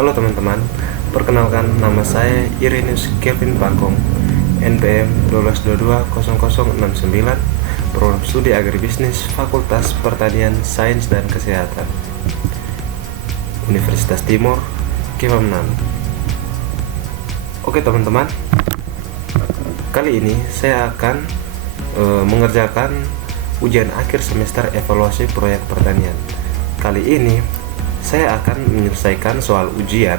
Halo teman-teman, perkenalkan nama saya Irinus Kevin Pangkong, NPM 12220069, Program Studi Agribisnis, Fakultas Pertanian, Sains dan Kesehatan, Universitas Timur, Kemamnan. Oke teman-teman, kali ini saya akan mengerjakan ujian akhir semester evaluasi proyek pertanian. Kali ini saya akan menyelesaikan soal ujian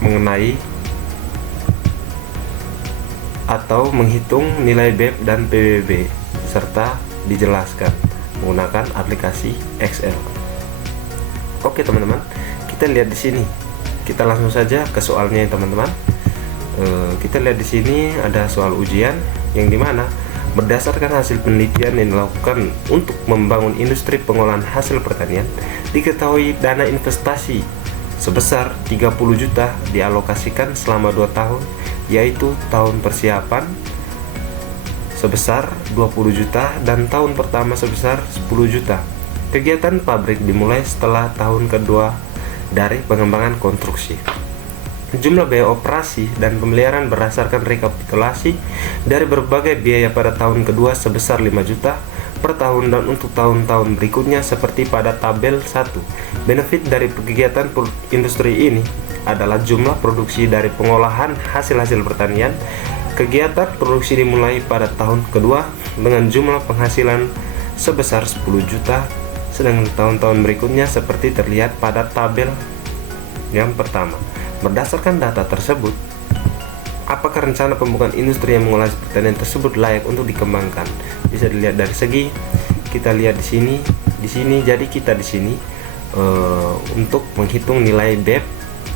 mengenai atau menghitung nilai BEP dan PBB serta dijelaskan menggunakan aplikasi Excel. Oke teman-teman, kita lihat di sini. Kita langsung saja ke soalnya ya teman-teman. Kita lihat di sini ada soal ujian yang dimana berdasarkan hasil penelitian yang dilakukan untuk membangun industri pengolahan hasil pertanian, diketahui dana investasi sebesar 30 juta dialokasikan selama 2 tahun, yaitu tahun persiapan sebesar 20 juta dan tahun pertama sebesar 10 juta. Kegiatan pabrik dimulai setelah tahun kedua dari pengembangan konstruksi. Jumlah biaya operasi dan pemeliharaan berdasarkan rekapitulasi dari berbagai biaya pada tahun kedua sebesar 5 juta per tahun dan untuk tahun-tahun berikutnya seperti pada tabel 1. Benefit dari kegiatan industri ini adalah jumlah produksi dari pengolahan hasil-hasil pertanian. Kegiatan produksi dimulai pada tahun kedua dengan jumlah penghasilan sebesar 10 juta, sedangkan tahun-tahun berikutnya seperti terlihat pada tabel yang pertama. Berdasarkan data tersebut, apakah rencana pembukaan industri yang mengolah pertanian tersebut layak untuk dikembangkan? Bisa dilihat dari segi kita lihat di sini. Jadi kita di sini untuk menghitung nilai BEP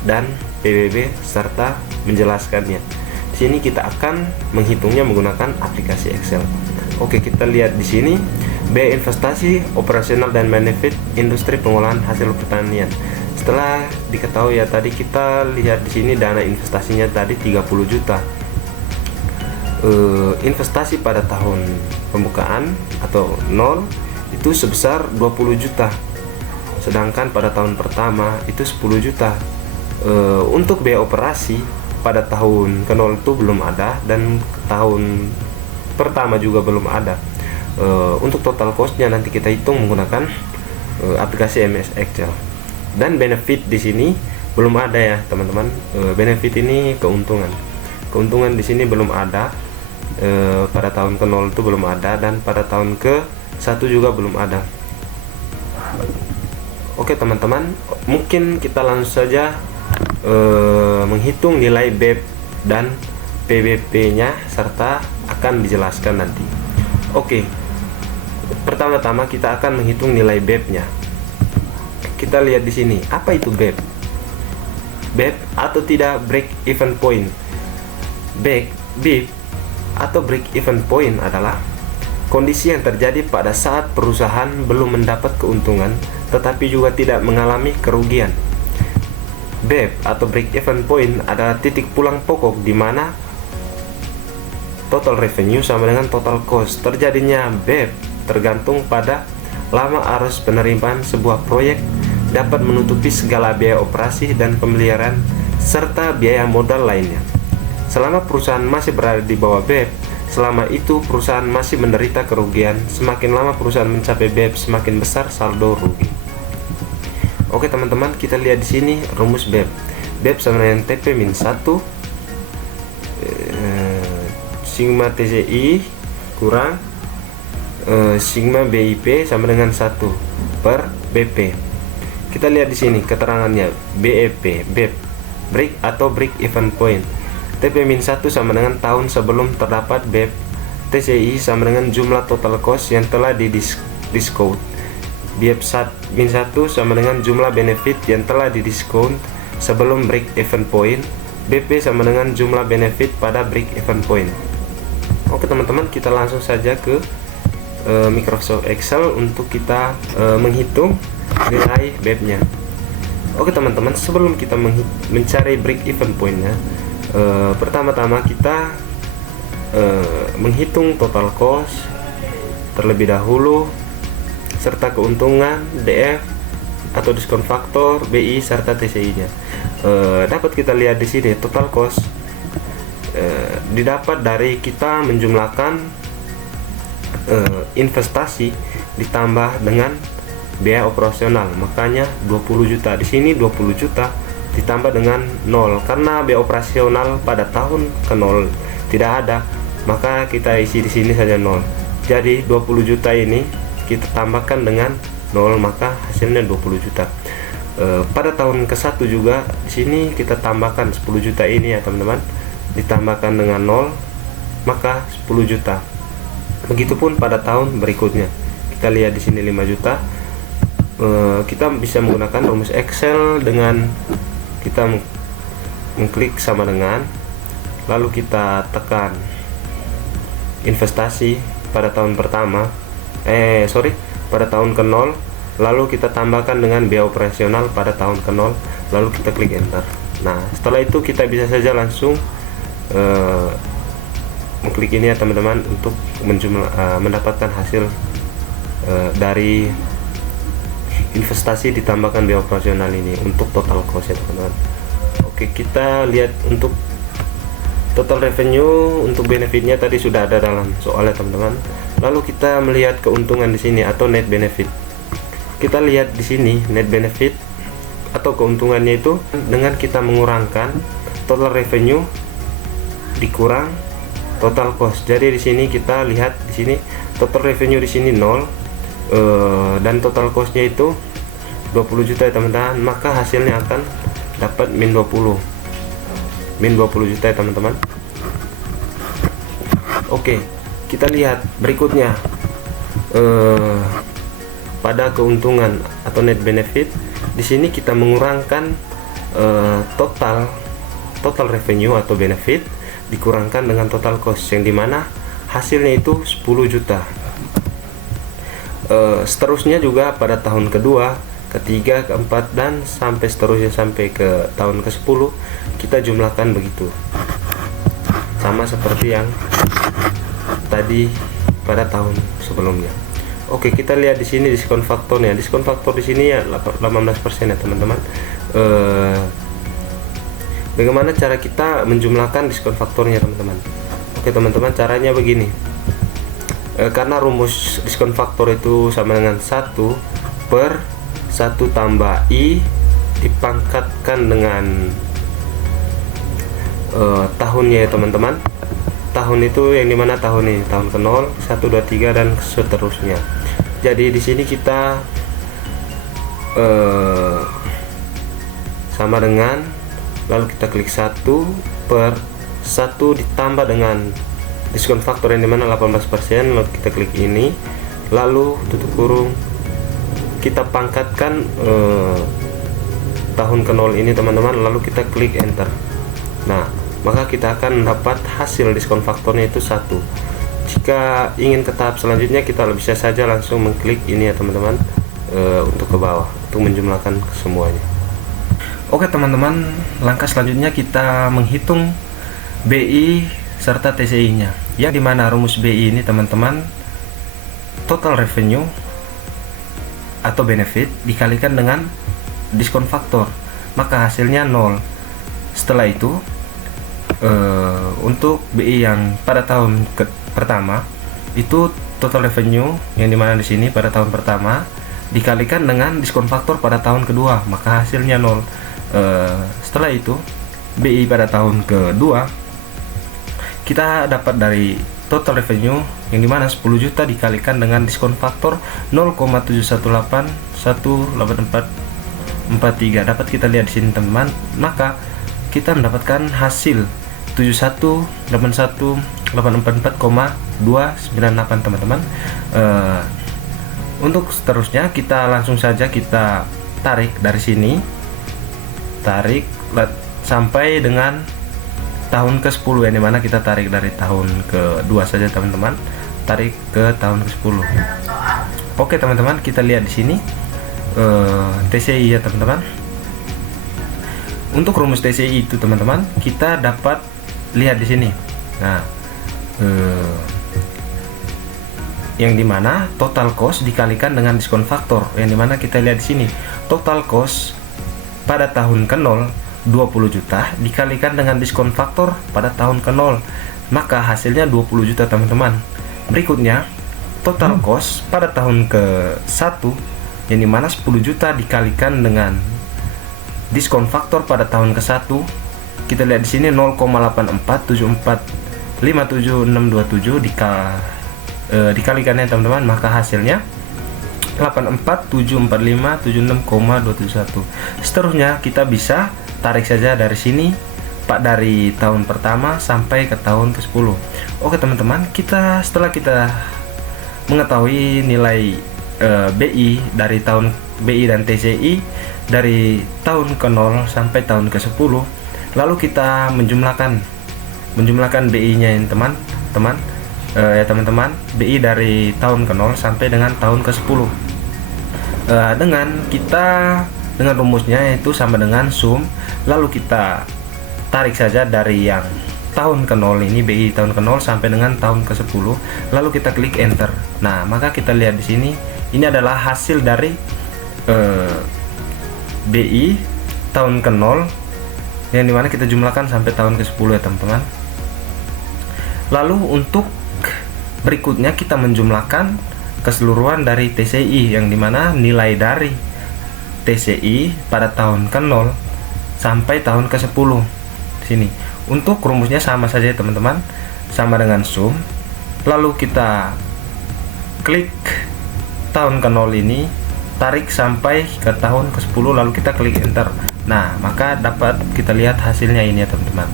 dan PBB serta menjelaskannya. Di sini kita akan menghitungnya menggunakan aplikasi Excel. Oke, kita lihat di sini biaya investasi, operasional dan benefit industri pengolahan hasil pertanian. Setelah diketahui ya tadi, kita lihat di sini dana investasinya tadi 30 juta. Investasi pada tahun pembukaan atau 0 itu sebesar 20 juta. Sedangkan pada tahun pertama itu 10 juta. Untuk biaya operasi pada tahun ke-0 itu belum ada dan tahun pertama juga belum ada. Untuk total cost-nya nanti kita hitung menggunakan aplikasi MS Excel. Dan benefit di sini belum ada ya teman-teman. Benefit ini keuntungan di sini belum ada. Pada tahun ke-0 itu belum ada dan pada tahun ke-1 juga belum ada. Oke teman-teman, mungkin kita langsung saja menghitung nilai BEP dan PBB nya serta akan dijelaskan nanti. Oke, pertama-tama kita akan menghitung nilai BEP nya. Kita lihat di sini, apa itu BEP? BEP atau tidak break even point. BEP atau break even point adalah kondisi yang terjadi pada saat perusahaan belum mendapat keuntungan tetapi juga tidak mengalami kerugian. BEP atau break even point adalah titik pulang pokok di mana total revenue sama dengan total cost. Terjadinya BEP tergantung pada lama arus penerimaan sebuah proyek dapat menutupi segala biaya operasi dan pemeliharaan serta biaya modal lainnya. Selama perusahaan masih berada di bawah BEP, selama itu perusahaan masih menderita kerugian. Semakin lama perusahaan mencapai BEP, semakin besar saldo rugi. Oke teman-teman, kita lihat di sini rumus BEP. BEP sama dengan TP-1 sigma TCI kurang sigma BIP sama dengan 1 per BP. Kita lihat di sini keterangannya, BEP, BEP, break atau break even point. TP-1 sama dengan tahun sebelum terdapat BEP. TCI sama dengan jumlah total cost yang telah didiskount. BEP-1 sama dengan jumlah benefit yang telah didiskount sebelum break even point. BP sama dengan jumlah benefit pada break even point. Oke teman-teman, kita langsung saja ke Microsoft Excel untuk kita menghitung nilai BEP-nya. Oke teman-teman, sebelum kita mencari break even point-nya, pertama-tama kita menghitung total cost terlebih dahulu serta keuntungan DF atau diskon faktor, BI serta TCI-nya. Dapat kita lihat di sini total cost didapat dari kita menjumlahkan investasi ditambah dengan biaya operasional, makanya 20 juta. Di sini 20 juta ditambah dengan 0 karena biaya operasional pada tahun ke 0 tidak ada, maka kita isi di sini saja 0. Jadi 20 juta ini kita tambahkan dengan 0, maka hasilnya 20 juta. Pada tahun ke-1 juga di sini kita tambahkan 10 juta ini ya teman-teman, ditambahkan dengan 0 maka 10 juta. Begitupun pada tahun berikutnya. Kita lihat di sini 5 juta. Kita bisa menggunakan rumus Excel dengan kita mengklik sama dengan, lalu kita tekan investasi pada tahun pertama, pada tahun ke 0, lalu kita tambahkan dengan biaya operasional pada tahun ke 0, lalu kita klik enter. Nah, setelah itu kita bisa saja langsung mengklik ini ya teman-teman untuk mendapatkan hasil dari investasi ditambahkan biaya operasional ini untuk total cost ya teman-teman. Oke, kita lihat untuk total revenue. Untuk benefitnya tadi sudah ada dalam soalnya teman-teman. Lalu kita melihat keuntungan di sini atau net benefit. Kita lihat di sini net benefit atau keuntungannya itu dengan kita mengurangkan total revenue dikurang total cost. Jadi di sini kita lihat di sini total revenue di sini 0, dan total costnya itu 20 juta ya teman-teman, maka hasilnya akan dapat min 20 juta ya teman-teman. Oke, kita lihat berikutnya pada keuntungan atau net benefit. Di sini kita mengurangkan total revenue atau benefit dikurangkan dengan total cost, yang dimana hasilnya itu 10 juta. Seterusnya juga pada tahun kedua, ketiga, keempat, dan sampai seterusnya sampai ke tahun ke-10 kita jumlahkan begitu, sama seperti yang tadi pada tahun sebelumnya. Oke, kita lihat di sini diskon faktornya. Diskon faktor di sini ya 18% ya teman-teman. Bagaimana cara kita menjumlahkan diskon faktornya teman-teman? Oke teman-teman, caranya begini. Karena rumus diskon faktor itu sama dengan 1 per 1 tambah I dipangkatkan dengan tahunnya ya teman-teman. Tahun itu yang dimana tahun ini, tahun ke 0, 1, 2, 3 dan seterusnya. Jadi di sini kita sama dengan, lalu kita klik 1 per 1 ditambah dengan diskon faktor yang dimana 18%, lalu kita klik ini, lalu tutup kurung, kita pangkatkan tahun ke 0 ini teman-teman, lalu kita klik enter. Nah, maka kita akan mendapat hasil diskon faktornya itu 1. Jika ingin ke tahap selanjutnya, kita bisa saja langsung mengklik ini ya teman-teman, untuk ke bawah untuk menjumlahkan semuanya. Oke teman-teman, langkah selanjutnya kita menghitung BI serta TCI-nya, yang dimana rumus BI ini teman-teman total revenue atau benefit dikalikan dengan diskon faktor, maka hasilnya 0. Setelah itu untuk BI yang pada tahun pertama itu total revenue yang dimana di sini pada tahun pertama dikalikan dengan diskon faktor pada tahun kedua, maka hasilnya 0. Setelah itu BI pada tahun kedua kita dapat dari total revenue yang dimana 10 juta dikalikan dengan diskon faktor 0,718184443. Dapat kita lihat di sini teman-teman, maka kita mendapatkan hasil 71.844,298 teman-teman. Untuk seterusnya kita langsung saja kita tarik dari sini, tarik sampai dengan tahun ke-10 yang dimana kita tarik dari tahun ke-2 saja teman-teman, tarik ke tahun ke-10. Oke teman-teman, kita lihat di sini TCI ya teman-teman. Untuk rumus TCI itu teman-teman kita dapat lihat di sini. Nah, yang dimana total cost dikalikan dengan diskon faktor, yang dimana kita lihat di sini total cost pada tahun ke-0 20 juta dikalikan dengan diskon faktor pada tahun ke-0, maka hasilnya 20 juta teman-teman. Berikutnya total cost pada tahun ke-1 yang dimana 10 juta dikalikan dengan diskon faktor pada tahun ke-1, kita lihat di sini 0,84745767 dikalikannya teman-teman, maka hasilnya 8474576,271. Seterusnya kita bisa tarik saja dari sini Pak, dari tahun pertama sampai ke tahun ke-10. Oke teman-teman, setelah kita mengetahui nilai BI dari tahun BI dan TCI dari tahun ke-0 sampai tahun ke-10, lalu kita menjumlahkan BI-nya ya teman-teman, BI dari tahun ke-0 sampai dengan tahun ke-10. Dengan rumusnya yaitu sama dengan sum, lalu kita tarik saja dari yang tahun ke-0 ini, BI tahun ke-0 sampai dengan tahun ke-10, lalu kita klik enter. Nah, maka kita lihat di sini ini adalah hasil dari BI tahun ke-0 yang dimana kita jumlahkan sampai tahun ke-10 ya teman-teman. Lalu untuk berikutnya kita menjumlahkan keseluruhan dari TCI, yang dimana nilai dari TCI pada tahun ke-0 sampai tahun ke-10. Sini untuk rumusnya sama saja teman-teman, sama dengan sum, lalu kita klik tahun ke-0 ini, tarik sampai ke tahun ke-10, lalu kita klik enter. Nah, maka dapat kita lihat hasilnya ini ya teman-teman.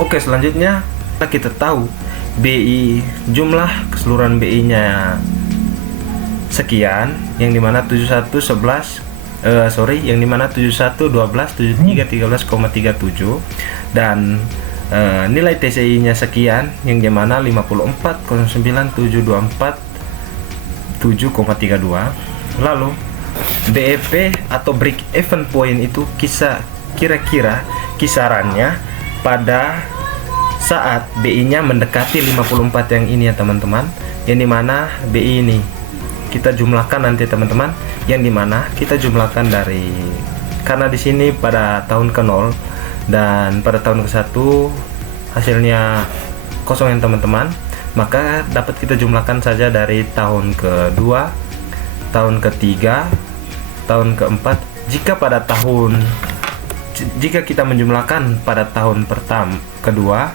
Oke, selanjutnya kita tahu BI, jumlah keseluruhan BI nya sekian, yang dimana 71 dan nilai TCI nya sekian, yang dimana 54,09,724,7,32. lalu BEP atau break even point itu kira-kira kisarannya pada saat BI nya mendekati 54 yang ini ya teman-teman, yang dimana BI ini kita jumlahkan nanti teman-teman, yang dimana kita jumlahkan dari, karena di sini pada tahun ke-0 dan pada tahun ke-1 hasilnya kosong ya teman-teman, maka dapat kita jumlahkan saja dari tahun ke-2, tahun ke-3, tahun ke-4. Jika kita menjumlahkan pada tahun pertama, kedua,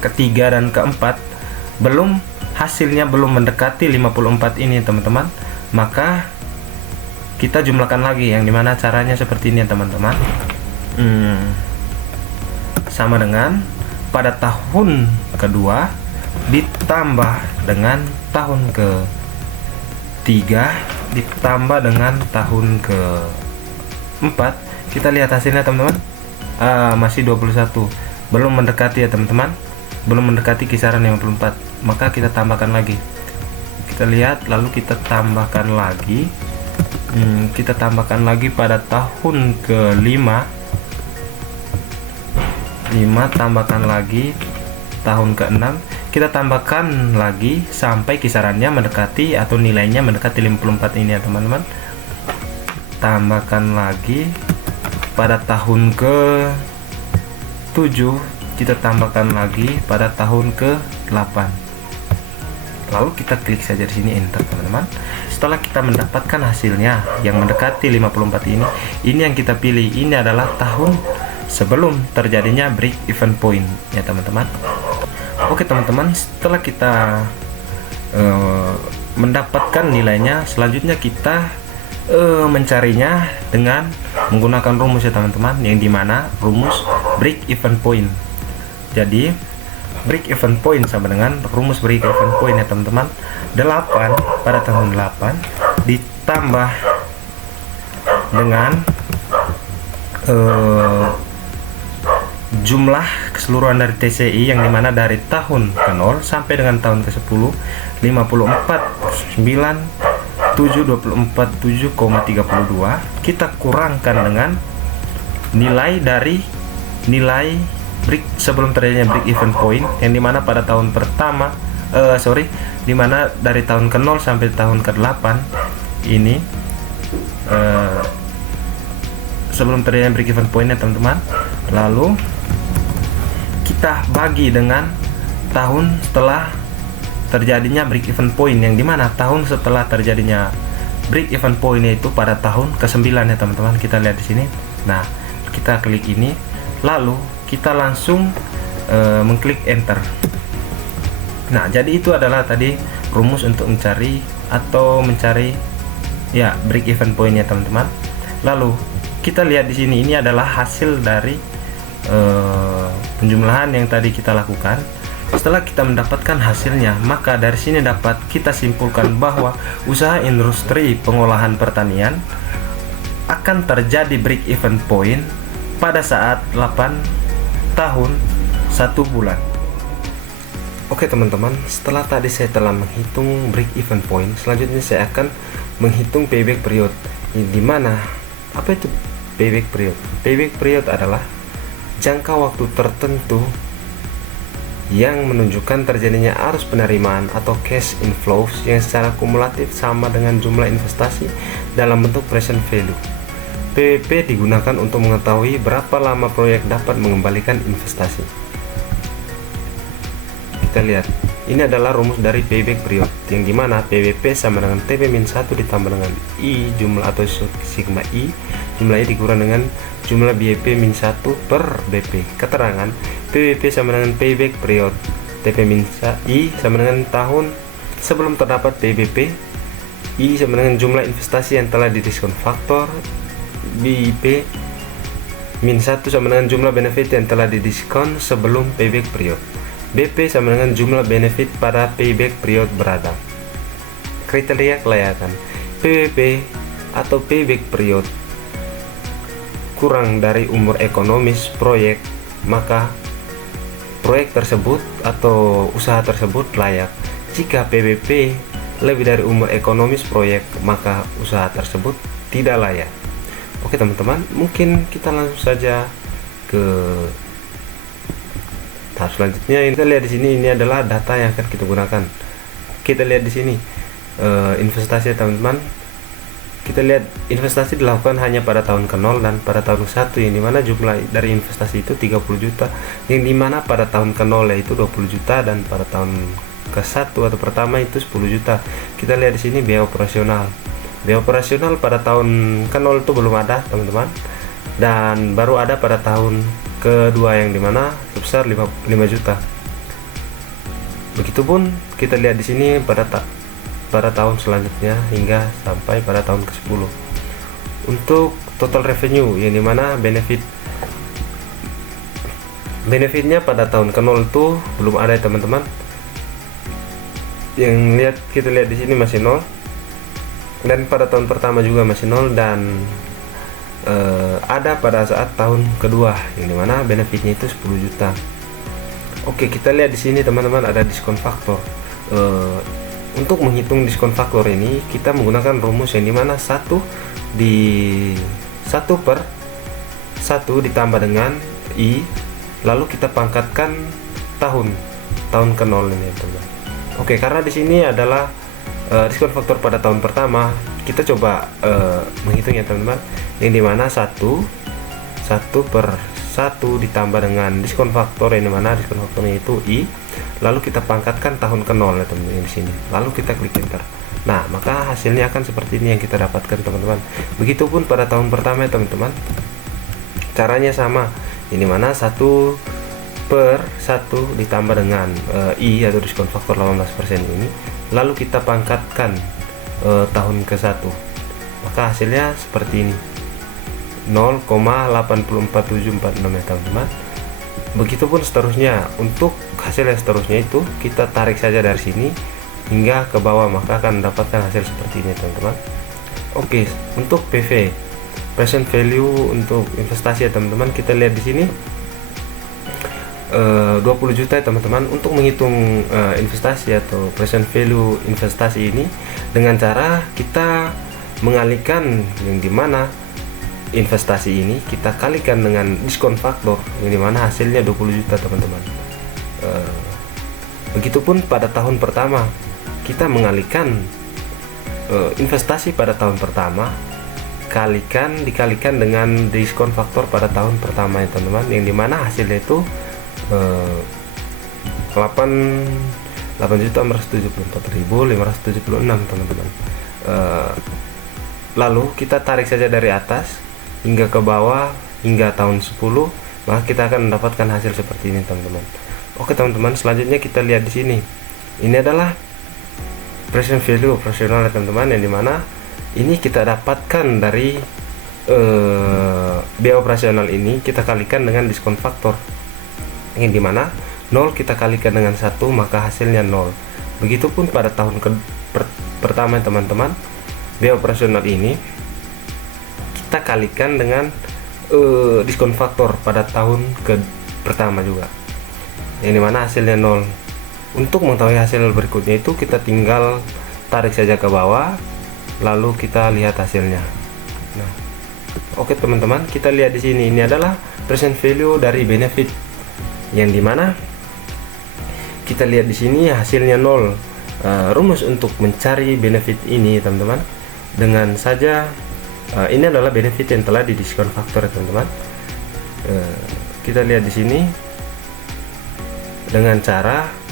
ketiga dan keempat hasilnya belum mendekati 54 ini teman-teman, maka kita jumlahkan lagi, yang dimana caranya seperti ini teman-teman. Sama dengan pada tahun kedua ditambah dengan tahun ketiga ditambah dengan tahun keempat. Kita lihat hasilnya teman-teman, masih 21, belum mendekati ya teman-teman, belum mendekati kisaran 54, maka kita tambahkan lagi. Kita lihat, lalu kita tambahkan lagi, pada tahun ke-5, tambahkan lagi tahun ke-6, kita tambahkan lagi sampai kisarannya mendekati atau nilainya mendekati 54 ini ya teman-teman. Tambahkan lagi pada tahun ke-7, kita tambahkan lagi pada tahun ke-8, lalu kita klik saja di sini enter teman-teman. Setelah kita mendapatkan hasilnya yang mendekati 54 ini yang kita pilih, ini adalah tahun sebelum terjadinya break even point ya teman-teman. Oke teman-teman, setelah kita mendapatkan nilainya, selanjutnya kita mencarinya dengan menggunakan rumus ya teman-teman, yang dimana rumus break even point. Jadi break even point sama dengan rumus break even point ya teman-teman. 8 pada tahun 8 ditambah dengan jumlah keseluruhan dari TCI, yang dimana dari tahun ke-0 sampai dengan tahun ke-10 54,9,724,7,32 kita kurangkan dengan nilai break sebelum terjadinya break even point, yang dimana pada tahun pertama dimana dari tahun ke-0 sampai tahun ke-8 ini sebelum terjadi break even point ya teman-teman. Lalu kita bagi dengan tahun setelah terjadinya break even point, yang dimana tahun setelah terjadinya break even point itu pada tahun ke-9 ya teman-teman. Kita lihat di sini. Nah, kita klik ini, lalu kita langsung mengklik enter. Nah, jadi itu adalah tadi rumus untuk mencari ya break even point ya teman-teman. Lalu kita lihat di sini, ini adalah hasil dari penjumlahan yang tadi kita lakukan. Setelah kita mendapatkan hasilnya, maka dari sini dapat kita simpulkan bahwa usaha industri pengolahan pertanian akan terjadi break even point pada saat 8 tahun 1 bulan. Oke teman-teman, setelah tadi saya telah menghitung break even point, selanjutnya saya akan menghitung payback period. Di mana apa itu payback period? Payback period adalah jangka waktu tertentu yang menunjukkan terjadinya arus penerimaan atau cash inflows yang secara kumulatif sama dengan jumlah investasi dalam bentuk present value. PWP digunakan untuk mengetahui berapa lama proyek dapat mengembalikan investasi. Kita lihat, ini adalah rumus dari payback period, yang dimana PWP sama dengan TP-1 ditambah dengan I jumlah atau sigma I, jumlah I dikurang dengan jumlah BIP-1 per BP. Keterangan PWP sama dengan payback period, TP-I sama dengan tahun sebelum terdapat PBP, I sama dengan jumlah investasi yang telah didiskon faktor, BIP-1 sama dengan jumlah benefit yang telah didiskon sebelum payback period, BP sama dengan jumlah benefit pada payback period berada. Kriteria kelayakan PWP atau payback period kurang dari umur ekonomis proyek, maka proyek tersebut atau usaha tersebut layak. Jika PBP lebih dari umur ekonomis proyek, maka usaha tersebut tidak layak. Oke teman-teman, mungkin kita langsung saja ke tahap selanjutnya. Kita lihat di sini, ini adalah data yang akan kita gunakan. Kita lihat di sini investasi teman-teman. Kita lihat investasi dilakukan hanya pada tahun ke-0 dan pada tahun ke-1, yang dimana jumlah dari investasi itu 30 juta, yang dimana pada tahun ke-0 yaitu 20 juta dan pada tahun ke-1 atau pertama itu 10 juta. Kita lihat di sini biaya operasional. Biaya operasional pada tahun ke-0 itu belum ada teman-teman, dan baru ada pada tahun kedua, yang dimana sebesar 5 juta. Begitupun kita lihat di sini pada tahun selanjutnya hingga sampai pada tahun ke-10. Untuk total revenue, yang dimana benefitnya pada tahun ke-0 itu belum ada teman-teman. Yang kita lihat di sini masih 0, dan pada tahun pertama juga masih 0, dan ada pada saat tahun kedua, yang dimana benefitnya itu 10 juta. Oke, kita lihat di sini teman-teman ada diskon faktor. Untuk menghitung diskon faktor ini kita menggunakan rumus yang dimana 1 per 1 ditambah dengan I, lalu kita pangkatkan tahun ke-0 ini teman-teman. Oke, karena di sini adalah diskon faktor pada tahun pertama, kita coba menghitung ya teman-teman, yang dimana 1 per 1 ditambah dengan diskon faktor, yang dimana diskon faktornya itu I, lalu kita pangkatkan tahun ke-0 ya teman-teman di sini, lalu kita klik enter. Nah, maka hasilnya akan seperti ini yang kita dapatkan teman-teman. Begitupun pada tahun pertama ya teman-teman, caranya sama, ini mana 1 per 1 ditambah dengan I atau diskon faktor 18% ini, lalu kita pangkatkan tahun ke-1, maka hasilnya seperti ini, 0,844746 ya teman-teman. Begitupun seterusnya, untuk hasil yang seterusnya itu kita tarik saja dari sini hingga ke bawah, maka akan mendapatkan hasil seperti ini teman-teman. Oke, untuk PV, present value untuk investasi ya teman-teman, kita lihat di sini 20 juta ya teman-teman. Untuk menghitung investasi atau present value investasi ini dengan cara kita mengalihkan, yang dimana investasi ini kita kalikan dengan diskon faktor, yang dimana hasilnya 20 juta teman-teman. Begitupun pada tahun pertama, kita mengalihkan investasi pada tahun pertama dikalikan dengan diskon faktor pada tahun pertama ya teman-teman, yang dimana hasilnya itu 8.474.576 teman-teman. Lalu kita tarik saja dari atas hingga ke bawah hingga tahun 10, maka kita akan mendapatkan hasil seperti ini teman-teman. Oke teman-teman, selanjutnya kita lihat di sini. Ini adalah present value operasional teman-teman, yang dimana ini kita dapatkan dari biaya operasional ini kita kalikan dengan diskon faktor, yang dimana 0 kita kalikan dengan 1, maka hasilnya 0. Begitupun pada tahun pertama teman-teman, biaya operasional ini kita kalikan dengan diskon faktor pada tahun pertama juga, yang dimana hasilnya 0. Untuk mengetahui hasil berikutnya itu kita tinggal tarik saja ke bawah, lalu kita lihat hasilnya. Nah, oke teman-teman, kita lihat di sini. Ini adalah present value dari benefit, yang dimana kita lihat di sini hasilnya 0. Rumus untuk mencari benefit ini teman-teman, dengan saja ini adalah benefit yang telah didiskon faktor teman-teman. Kita lihat di sini dengan cara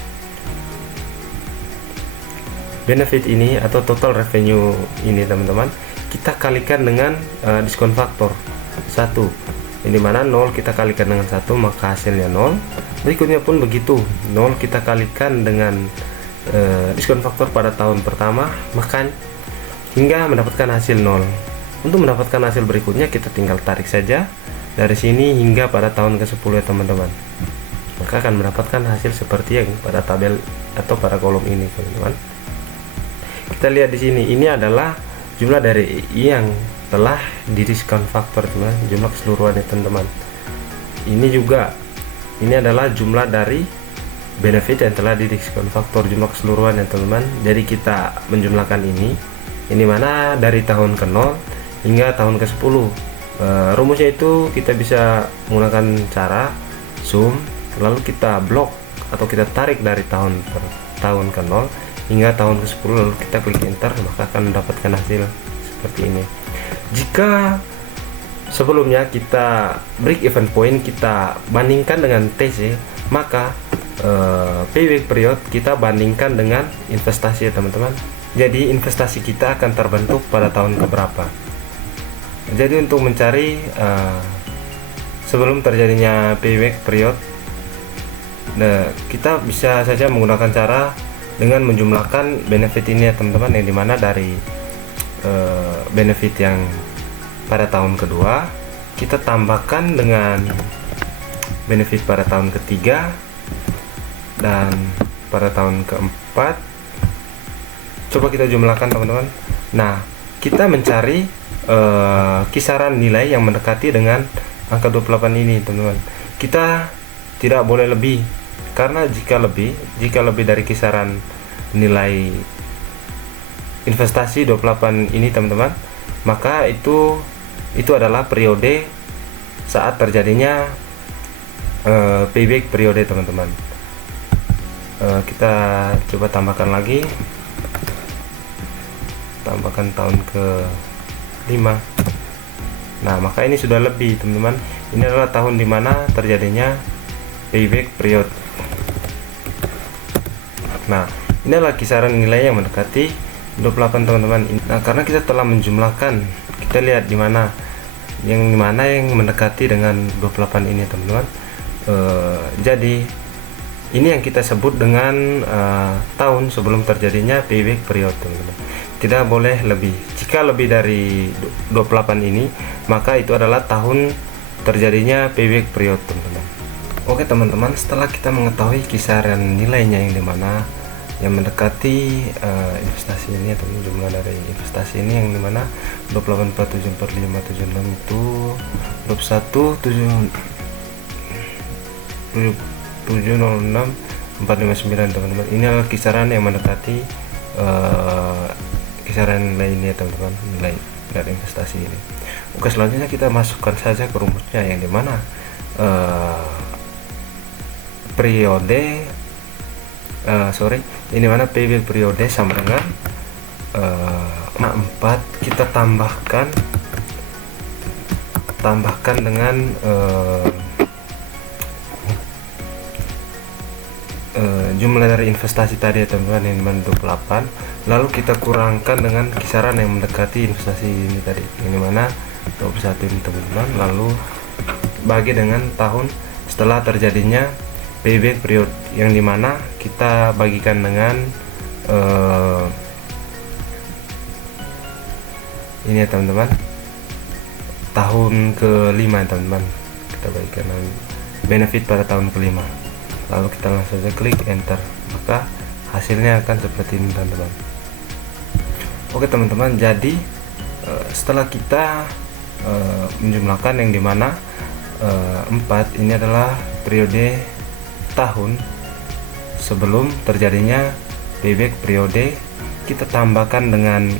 benefit ini atau total revenue ini teman-teman, kita kalikan dengan diskon faktor 1, yang dimana 0 kita kalikan dengan 1, maka hasilnya 0. Berikutnya pun begitu, 0 kita kalikan dengan diskon faktor pada tahun pertama, maka hingga mendapatkan hasil 0. Untuk mendapatkan hasil berikutnya kita tinggal tarik saja dari sini hingga pada tahun ke-10 ya teman-teman, maka akan mendapatkan hasil seperti yang pada tabel atau pada kolom ini teman-teman. Kita lihat di sini, ini adalah jumlah dari yang telah didiskon faktor teman, jumlah keseluruhan ya teman-teman. Ini juga, ini adalah jumlah dari benefit yang telah didiskon faktor, jumlah keseluruhan ya teman-teman. Jadi kita menjumlahkan ini mana dari tahun ke-0 hingga tahun ke-10. Rumusnya itu kita bisa menggunakan cara sum, lalu kita blok atau kita tarik dari tahun ke-0 hingga tahun ke-10, lalu kita klik enter, maka akan mendapatkan hasil seperti ini. Jika sebelumnya kita break even point kita bandingkan dengan TC, maka payback period kita bandingkan dengan investasi ya teman-teman. Jadi investasi kita akan terbentuk pada tahun keberapa. Jadi untuk mencari sebelum terjadinya payback period, kita bisa saja menggunakan cara dengan menjumlahkan benefit ini ya teman-teman, yang dimana dari benefit yang pada tahun kedua kita tambahkan dengan benefit pada tahun ketiga dan pada tahun keempat. Coba kita jumlahkan teman-teman. Nah, kita mencari kisaran nilai yang mendekati dengan angka 28 ini teman-teman. Kita tidak boleh lebih, karena jika lebih dari kisaran nilai investasi 28 ini teman-teman, maka itu adalah periode saat terjadinya payback periode teman-teman. Kita coba tambahkan lagi, tambahkan tahun ke-5. Nah, maka ini sudah lebih teman-teman. Ini adalah tahun dimana terjadinya payback period. Nah, ini adalah kisaran nilai yang mendekati 28 teman-teman. Nah, karena kita telah menjumlahkan, kita lihat di mana yang mendekati dengan 28 ini teman-teman. Jadi ini yang kita sebut dengan tahun sebelum terjadinya payback period teman-teman. Tidak boleh lebih. Jika lebih dari 28 ini, maka itu adalah tahun terjadinya payback period teman-teman. Oke teman-teman, setelah kita mengetahui kisaran nilainya yang dimana yang mendekati investasi ini atau jumlah dari investasi ini, yang dimana 28,474576 itu 21,706,459 teman-teman. Ini adalah kisaran yang mendekati kisaran nilai ini ya teman-teman, nilai dari investasi ini. Oke, selanjutnya kita masukkan saja ke rumusnya, yang dimana periode ini mana payback periode sama dengan 4 kita tambahkan dengan jumlah dari investasi tadi ya teman-teman, yang 28, lalu kita kurangkan dengan kisaran yang mendekati investasi ini tadi, ini mana 21 ini teman-teman, lalu bagi dengan tahun setelah terjadinya payback period, yang dimana kita bagikan dengan ini ya teman-teman, tahun ke-5 ya teman-teman, kita bagikan dengan benefit pada tahun ke-5, lalu kita langsung saja klik enter, maka hasilnya akan seperti ini teman-teman. Oke teman-teman, jadi setelah kita menjumlahkan yang dimana 4 ini adalah periode tahun sebelum terjadinya payback periode, kita tambahkan dengan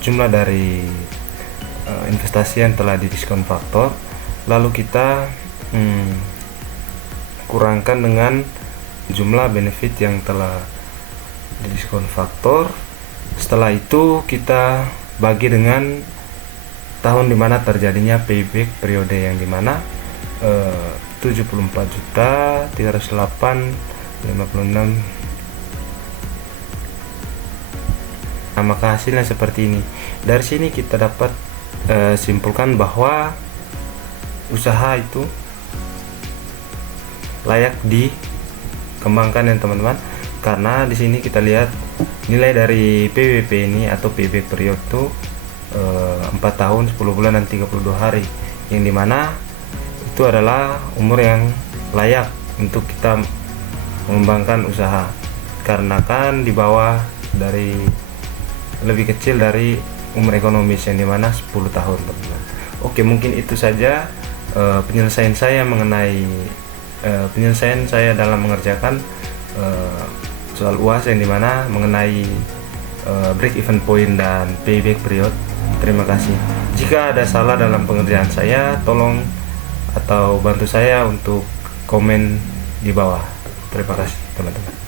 jumlah dari investasi yang telah didiskon faktor, lalu kita kurangkan dengan jumlah benefit yang telah didiskon faktor. Setelah itu kita bagi dengan tahun dimana terjadinya payback periode, yang dimana 74.308.56. Nah, maka hasilnya seperti ini. Dari sini kita dapat simpulkan bahwa usaha itu layak dikembangkan ya teman-teman, karena di sini kita lihat nilai dari PWP ini atau payback period itu 4 tahun 10 bulan dan 32 hari, yang dimana itu adalah umur yang layak untuk kita mengembangkan usaha, karena kan di bawah dari lebih kecil dari umur ekonomis, yang dimana 10 tahun teman-teman. Oke, mungkin itu saja penyelesaian saya mengenai penyelesaian saya dalam mengerjakan soal UAS, yang dimana mengenai break even point dan payback period. Terima kasih. Jika ada salah dalam pengerjaan saya, tolong atau bantu saya untuk komen di bawah. Terima kasih teman-teman.